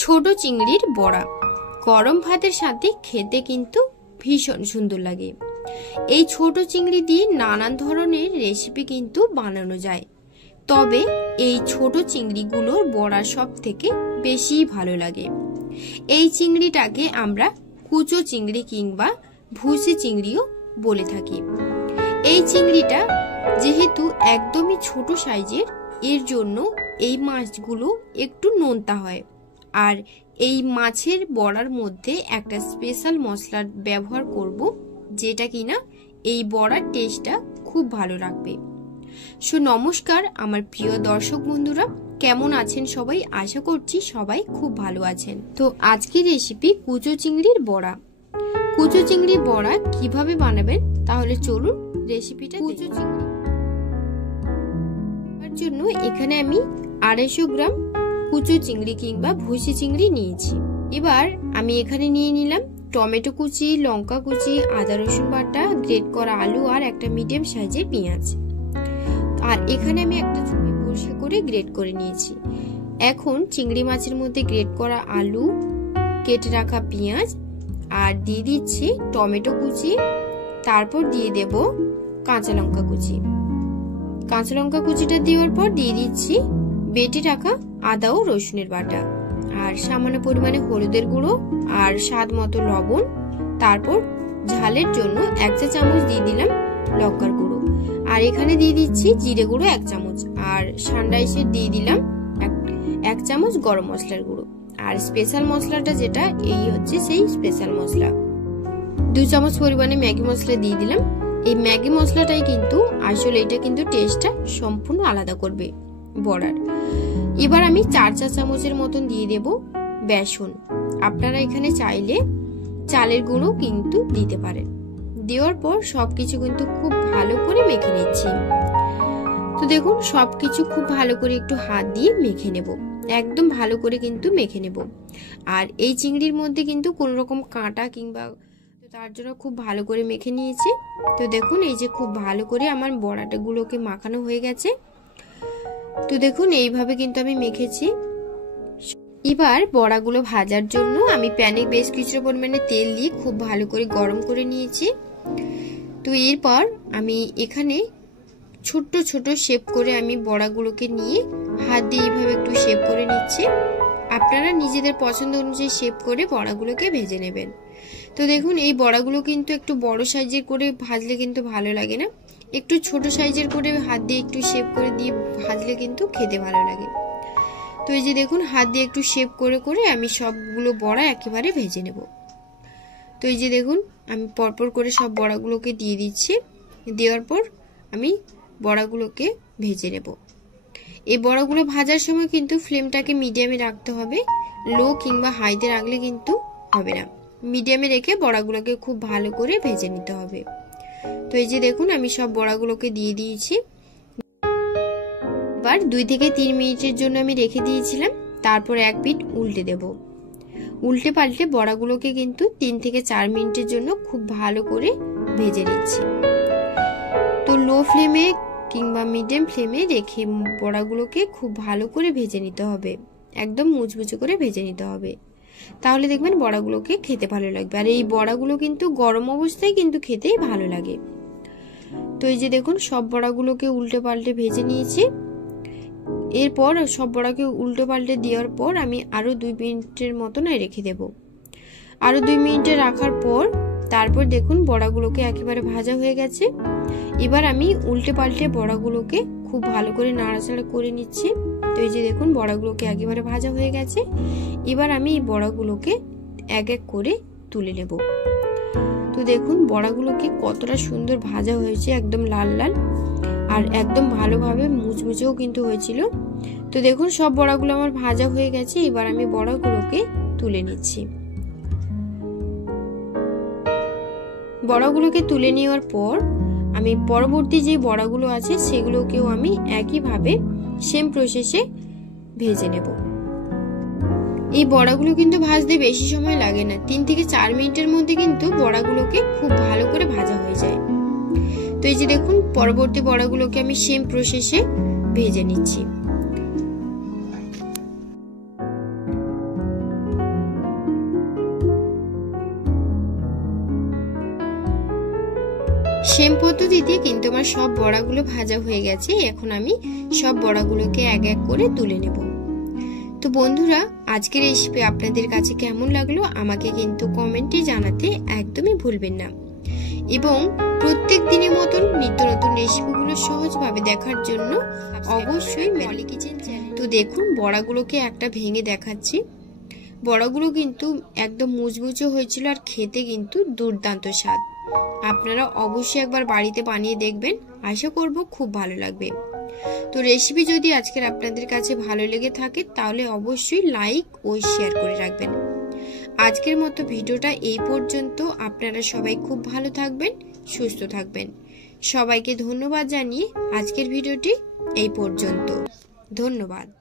ছোট চিংড়ির বড়া গরম ভাতের সাথে খেতে কিন্তু ভীষণ সুন্দর লাগে। এই ছোট চিংড়ি দিয়ে নানান ধরনের রেসিপি কিন্তু বানানো যায়, তবে এই ছোট চিংড়িগুলোর বড়া সব থেকে বেশি ভালো লাগে। এই চিংড়িটাকে আমরা কুচো চিংড়ি কিংবা ভুসি চিংড়িও বলে থাকি। এই চিংড়িটা যেহেতু একদমই ছোট সাইজের, এর জন্য এই মাছগুলো একটু নোনতা হয়। আর এই মাছের বড়ার মধ্যে একটা স্পেশাল মশলার ব্যবহার করব, যেটা কিনা এই বড়ার টেস্টটা খুব ভালো রাখবে। নমস্কার আমার প্রিয় দর্শক বন্ধুরা, কেমন আছেন সবাই? আশা করছি সবাই খুব ভালো আছেন। তো আজকের রেসিপি কুচো চিংড়ির বড়া। কুচো চিংড়ির বড়া কিভাবে বানাবেন তাহলে চলুন রেসিপিটা। কুচো চিংড়ির জন্য এখানে আমি 250 গ্রাম কুচো চিংড়ি কিংবা ভুসি চিংড়ি নিয়েছি। এবার আমি এখানে নিয়ে নিলাম টমেটো কুচি, লঙ্কা কুচি, আদা রসুন বাটা, গ্রেট করা আলু আর একটা মিডিয়াম সাইজের পেঁয়াজ। আর এখানে আমি একটা ঝুড়ি পরিষ্কার করে গ্রেট করে নিয়েছি। এখন চিংড়ি মাছের মধ্যে গ্রেট করা আলু, কেটে রাখা পেঁয়াজ আর দিয়ে দিচ্ছি টমেটো কুচি, তারপর দিয়ে দেব কাঁচা লঙ্কা কুচি। কাঁচা লঙ্কা কুচিটা দেওয়ার পর দিয়ে দিচ্ছি বেটে রাখা আদা ও রসুনের বাটা আর সামান্য পরিমাণে হলুদের গুঁড়ো আর স্বাদ মতো লবণ। তারপর ঝালের জন্য 1 চা চামচ দিয়ে দিলাম লঙ্কার গুঁড়ো আর এখানে দিয়ে দিচ্ছি জিরে গুঁড়ো 1 চামচ আর সানরাইসের দিয়ে দিলাম 1 চামচ গরম মশলার গুঁড়ো। আর স্পেশাল মশলাটা যেটা, এই হচ্ছে সেই স্পেশাল মশলা। 2 চামচ পরিমাণে ম্যাগি মশলা দিয়ে দিলাম। এই ম্যাগি মশলাটাই কিন্তু আসলে এটা কিন্তু টেস্টটা সম্পূর্ণ আলাদা করবে বড়ার। এবার আমি 4 চা চামচের মতন দিয়ে দেব বেসন। আপনারা এখানে চাইলে চালের গুঁড়ো কিন্তু দিতে পারেন। দেওয়ার পর সবকিছু কিন্তু খুব ভালো করে মেখে নিচ্ছি। তো দেখুন সবকিছু খুব ভালো করে একটু হাত দিয়ে মেখে নেব, একদম ভালো করে কিন্তু মেখে নেব। আর এই চিংড়ির মধ্যে কিন্তু কোন রকম কাঁটা কিংবা, তার জন্য খুব ভালো করে মেখে নিয়েছি। তো দেখুন এই যে খুব ভালো করে আমার বড়াটাগুলোকে মাখানো হয়ে গেছে। তো দেখুন এইভাবে কিন্তু আমি মেখেছি। এবার বড়াগুলো ভাজার জন্য আমি প্যানে বেশ কিছু পরিমাণে তেল দিয়ে খুব ভালো করে গরম করে নিয়েছি। তো এরপর আমি এখানে ছোট্ট ছোট শেপ করে আমি বড়াগুলোকে নিয়ে হাত দিয়ে এইভাবে একটু শেপ করে নিচ্ছি। আপনারা নিজেদের পছন্দ অনুযায়ী শেপ করে বড়াগুলোকে ভেজে নেবেন। তো দেখুন এই বড়াগুলো কিন্তু একটু বড় সাইজের করে ভাজলে কিন্তু ভালো লাগে না, একটু ছোট সাইজের করে হাত দিয়ে একটু শেপ করে দিয়ে ভাজলে কিন্তু খেতে ভালো লাগে। তো এই যে দেখুন হাত দিয়ে একটু শেপ করে করে আমি সবগুলো বড়া একেবারে ভেজে নেব। তো এই যে দেখুন আমি পরপর করে সব বড়াগুলোকে দিয়ে দিচ্ছি। দেওয়ার পর আমি বড়াগুলোকে ভেজে নেব। এই বড়াগুলো ভাজার সময় কিন্তু ফ্লেমটাকে মিডিয়ামে রাখতে হবে, লো কিংবা হাইতে রাখলে কিন্তু হবে না। মিডিয়ামে রেখে বড়াগুলোকে খুব ভালো করে ভেজে নিতে হবে। তো এই যে দেখুন আমি সব বড়াগুলোকে দিয়ে দিয়েছি। এবার 2 থেকে 3 মিনিটের জন্য আমি রেখে দিয়েছিলাম। তারপর এক পিঠ উল্টে দেব। উল্টে পাল্টে বড়াগুলোকে কিন্তু 3 থেকে 4 মিনিটের জন্য খুব ভালো করে ভেজে নিচ্ছি। তো লো ফ্লেমে কিংবা মিডিয়াম ফ্লেমে রেখে বড়াগুলোকে খুব ভালো করে ভেজে নিতে হবে, একদম মুচমুচে করে ভেজে নিতে হবে। তাহলে দেখবেন বড়াগুলোকে খেতে ভালো লাগবে। আর এই বড়াগুলো কিন্তু গরম অবস্থায় কিন্তু খেতেই ভালো লাগে। তো এই যে দেখুন সব বড়াগুলোকে উল্টে পাল্টে ভেজে নিয়েছি। এরপর সব বড়াকে উল্টে পাল্টে দেওয়ার পর আমি আরো 2 মিনিটের মতন রেখে দেব। আরো 2 মিনিটে রাখার পর তারপর দেখুন বড়াগুলোকে একেবারে ভাজা হয়ে গেছে। এবার আমি উল্টে পাল্টে বড়াগুলোকে খুব ভালো করে নাড়াচাড়া করে নিচ্ছি। তো এই যে দেখুন বড়াগুলোকে একেবারে ভাজা হয়ে গেছে। এবার আমি এই বড়াগুলোকে এক এক করে তুলে নেব। তো দেখুন বড়াগুলোকে কতটা সুন্দর ভাজা হয়েছে, একদম লাল লাল আর একদম ভালোভাবে মুচমুচেও কিন্তু হয়েছিল। তো দেখুন সব বড়াগুলো আমার ভাজা হয়ে গেছে। এবার আমি বড়াগুলোকে তুলে নিচ্ছি। বড়াগুলোকে তুলে নেওয়ার পর আমি পরবর্তী যে বড়াগুলো আছে সেগুলোকেও আমি একইভাবে সেম প্রসেসে ভেজে নেব। এই বড়াগুলো কিন্তু ভাজতে বেশি সময় লাগে না, 3 থেকে 4 মিনিটের মধ্যে কিন্তু বড়াগুলোকে খুব ভালো করে ভাজা হয়ে যায়। তো এই যে দেখুন পরবর্তী বড়াগুলোকে আমি সেম প্রসেসে ভেজে নিচ্ছি। সেম পদ্ধতিতে কিন্তু আমার সব বড়াগুলো ভাজা হয়ে গেছে। এখন আমি সব বড়াগুলোকে এক এক করে তুলে নেব। তো বন্ধুরা, আজকের রেসিপি আপনাদের কাছে কেমন লাগলো আমাকে কিন্তু কমেন্টে জানাতে একদমই ভুলবেন না। এবং প্রত্যেক দিনের মতন নিত্য নতুন রেসিপিগুলো সহজভাবে দেখার জন্য অবশ্যই মলি কিচেন চ্যানেল। তো দেখুন, বড়াগুলোকে একটা ভেঙে দেখাচ্ছি। বড়াগুলো কিন্তু একদম মুচমুচে হয়েছিল আর খেতে কিন্তু দুর্দান্ত স্বাদ। আপনারা অবশ্যই একবার বাড়িতে বানিয়ে দেখবেন, আশা করব খুব ভালো লাগবে। তো রেসিপি যদি আজকের আপনাদের কাছে ভালো লেগে থাকে তাহলে অবশ্যই লাইক ও শেয়ার করে রাখবেন। আজকের মতো ভিডিওটা এই পর্যন্ত। আপনারা সবাই খুব ভালো থাকবেন, সুস্থ থাকবেন। সবাইকে ধন্যবাদ জানিয়ে আজকের ভিডিওটি এই পর্যন্ত। ধন্যবাদ।